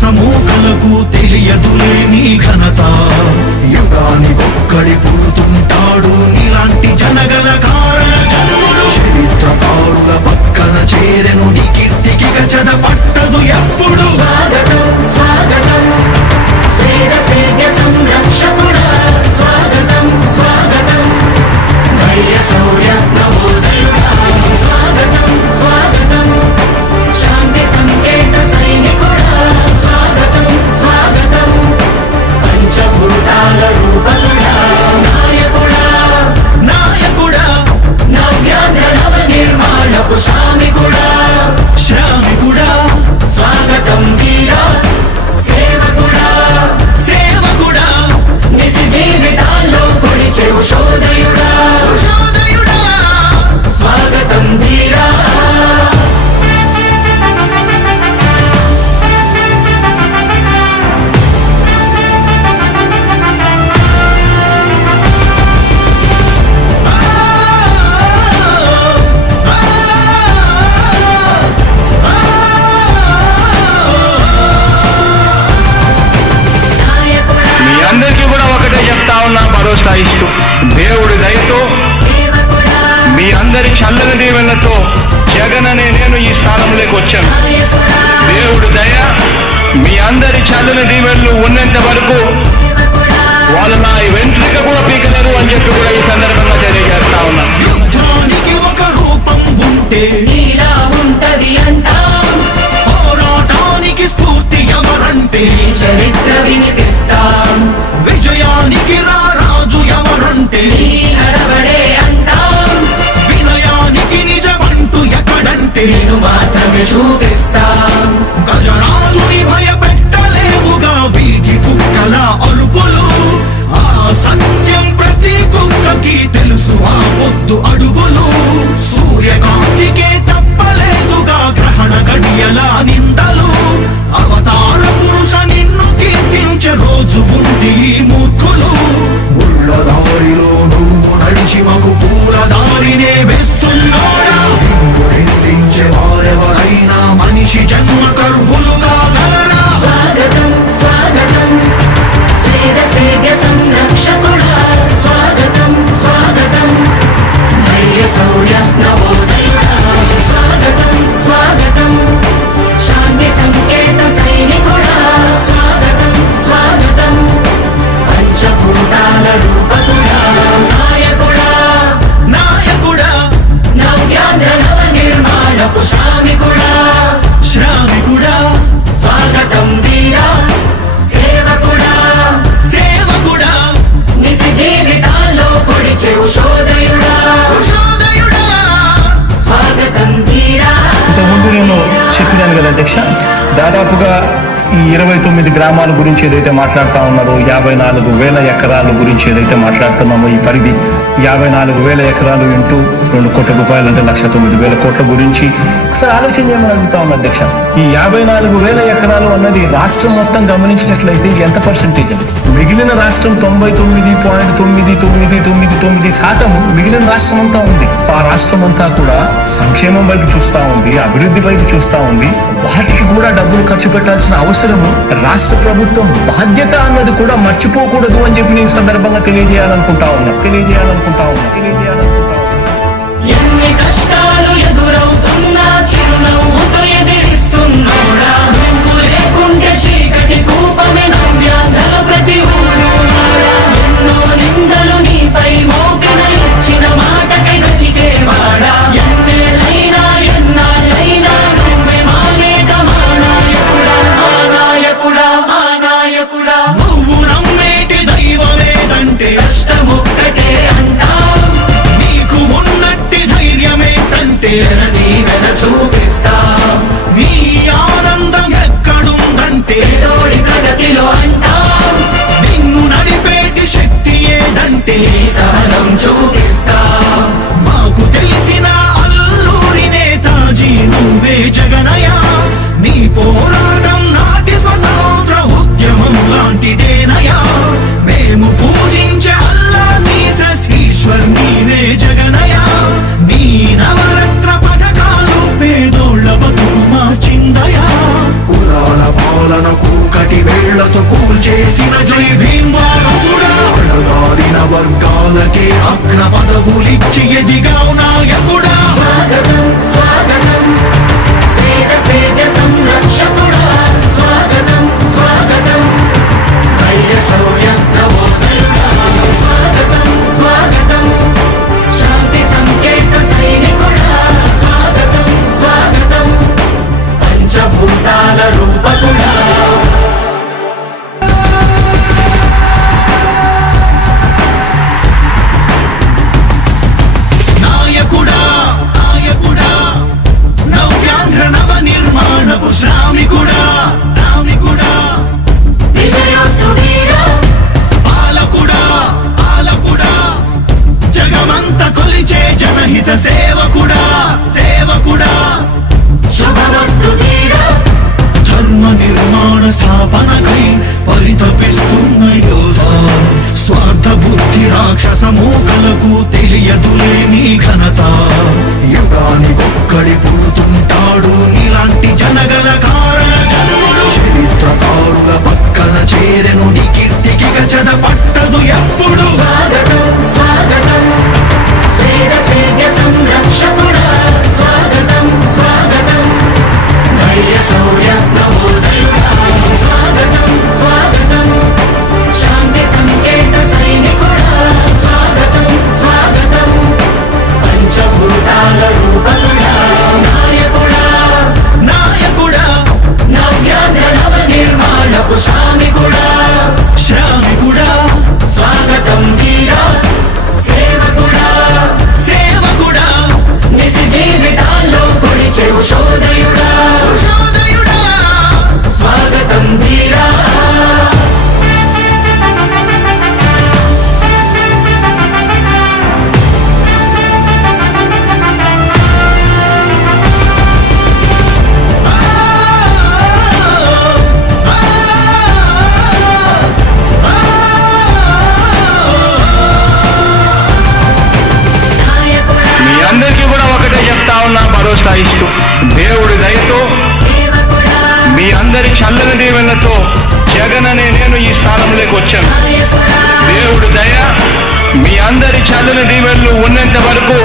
సమూకలకు తెలియదులే నీ ఘనత. యుగానికొక్కడి పుడుతుంటాడు నీలాంటి జనగల కారణ జన్ముడు. చరిత్రకారుల పక్కన చేరెను నీ కీర్తికి గచద పట్టదు ఎప్పుడు. స్వాగతం స్వాగతం సేద సంరక్షకుడా, స్వాగతం స్వాగతం ధైర్య శౌర్య నవోదయుడా, స్వాగతం స్వాగతం శాంతి సంకేత సైనికుడా, స్వాగతం స్వాగతం పంచభూతాల రూపకుడా, నాయకుడా నాయకుడా నవ్యాంధ్ర నవ నిర్మాణపు శ్రామికుడా, శ్రామికుడా స్వాగతం వీరా సేవకుడా, సేవకుడా నిజ జీవితాల్లో పొడిచే ఉషోదయుడా, ఉషోదయుడా స్వాగతం ధీరా. మీ అందరికీ కూడా ఒకటే చెప్తా ఉన్నా, భరోసా ఇస్తూ దేవుడి దయతో సేవకుడా, మీ అందరి చల్లని దీవెనలతో జగన్ అనే నేను ఈ స్థానంలోకి వచ్చాను. నాయకుడా, దేవుడి దయ మీ అందరి చల్లని దీవెనలు ఉన్నంత వరకు సేవకుడా, వాళ్ళు నా వెంట్రుక కూడా పీకలేరు అని చెప్పి కూడా ఈ సందర్భంగా తెలియజేస్తా ఉన్నాను. యుద్ధానికి ఒక రూపం ఉంటే నీలా ఉంటది అంటాం, పోరాటానికి స్ఫూర్తి ఎవరంటే నీ చరిత్ర వినిపిస్తాం, విజయానికి రారాజు ఎవరంటే నీ నడవడే అంటాం, వినయానికి నిజమంటూ ఎక్కడంటే నేను మాత్రమే చూపిస్తాం. గజరాజుని భయపెట్టలేవుగా వీధి కుక్కల అరుపులు. ఆ సత్యం ప్రతి కుక్కకి తెలుసు ఆ పొద్దు అడుగులు. సూర్యకాంతికే తప్పలేదుగా గ్రహణ గడియల నిందలు. అవతార పురుష నిన్ను కీర్తించే రోజు ఉంది ఈ మూర్ఖులు. ముళ్ళ దారిలో నువ్వు నడిచి మాకు పూల దారినే వేస్తున్నాడా. నిన్ను నిందించే వారెవరైనా మనిషి జన్మ కర్హులుగా గలరా. స్వాగతం స్వాగతం సేద సంరక్షకుడా, స్వాగతం స్వాగతం ధైర్య శౌర్య నవోదయుడా, స్వాగతం స్వాగతం శాంతి సంకేత సైనికుడా, స్వాగతం స్వాగతం పంచభూతాల రూపకుడా, నాయకుడా నాయకుడా నవ్యాంధ్ర నవ నిర్మాణపు శ్రామికుడా, శ్రామికుడా స్వాగతం వీరా సేవకుడా, సేవకుడా నిజ జీవితాల్లో పొడిచే ఉషోదయుడా, ఉషోదయుడా స్వాగతం ధీరా. ఇంతకుముందు నేను చెప్పినాను కదా అధ్యక్ష, దాదాపుగా ఈ 29 గ్రామాల గురించి ఏదైతే మాట్లాడుతూ ఉన్నారో, 54,000 ఎకరాల గురించి ఏదైతే మాట్లాడుతున్నామో, ఈ పరిధి 54,000 ఎకరాలు ఇంటూ 2 కోట్ల రూపాయలు అంటే 1,09,000 కోట్ల గురించి ఒకసారి ఆలోచన చేయమని అడుగుతా ఉన్నా అధ్యక్ష. ఈ 54,000 ఎకరాలు అన్నది రాష్ట్రం మొత్తం గమనించినట్లయితే ఇది ఎంత పర్సెంటేజ్ అండి? మిగిలిన రాష్ట్రం 99.999% మిగిలిన రాష్ట్రం అంతా ఉంది. ఆ రాష్ట్రం అంతా కూడా సంక్షేమం వైపు చూస్తా ఉంది, అభివృద్ధి వైపు చూస్తా ఉంది. వాటికి కూడా డబ్బులు ఖర్చు పెట్టాల్సిన అవసరము రాష్ట్ర ప్రభుత్వం బాధ్యత అన్నది కూడా మర్చిపోకూడదు అని చెప్పి నేను సందర్భంగా తెలియజేయాలనుకుంటా ఉన్నా. ఎన్ని కష్టాలు ఎదురవుతున్నా చిరునవ్వుతో ఎదిరిస్తున్నోడా, నువ్వు లేకుంటే చీకటి కూపమే నవ్యాంధ్రలో ప్రతి ఊరు నాడా. ఎన్నో నిందలు నీపై మోపిన ఇచ్చిన మాటకై బ్రతికేవాడా, ఎన్నేళ్ళైనా ఎన్నాళ్ళైనా నువ్వే మా నేత, మా నాయకుడా, మా నాయకుడా, మా నాయకుడా. నువ్వు నమ్మేటి దైవమేదంటే కష్టమొక్కటే అంటాం, నీకు ఉన్నట్టి ధైర్యమే దేవుడి దయతో సేవకుడా మీ అందరి చల్లని దీవెనలతో జగన్ అనే నేను ఈ స్థానంలోకి వచ్చాను. నాయకుడా దేవుడి దయ మీ అందరి చల్లని దీవెనలు ఉన్నంత వరకు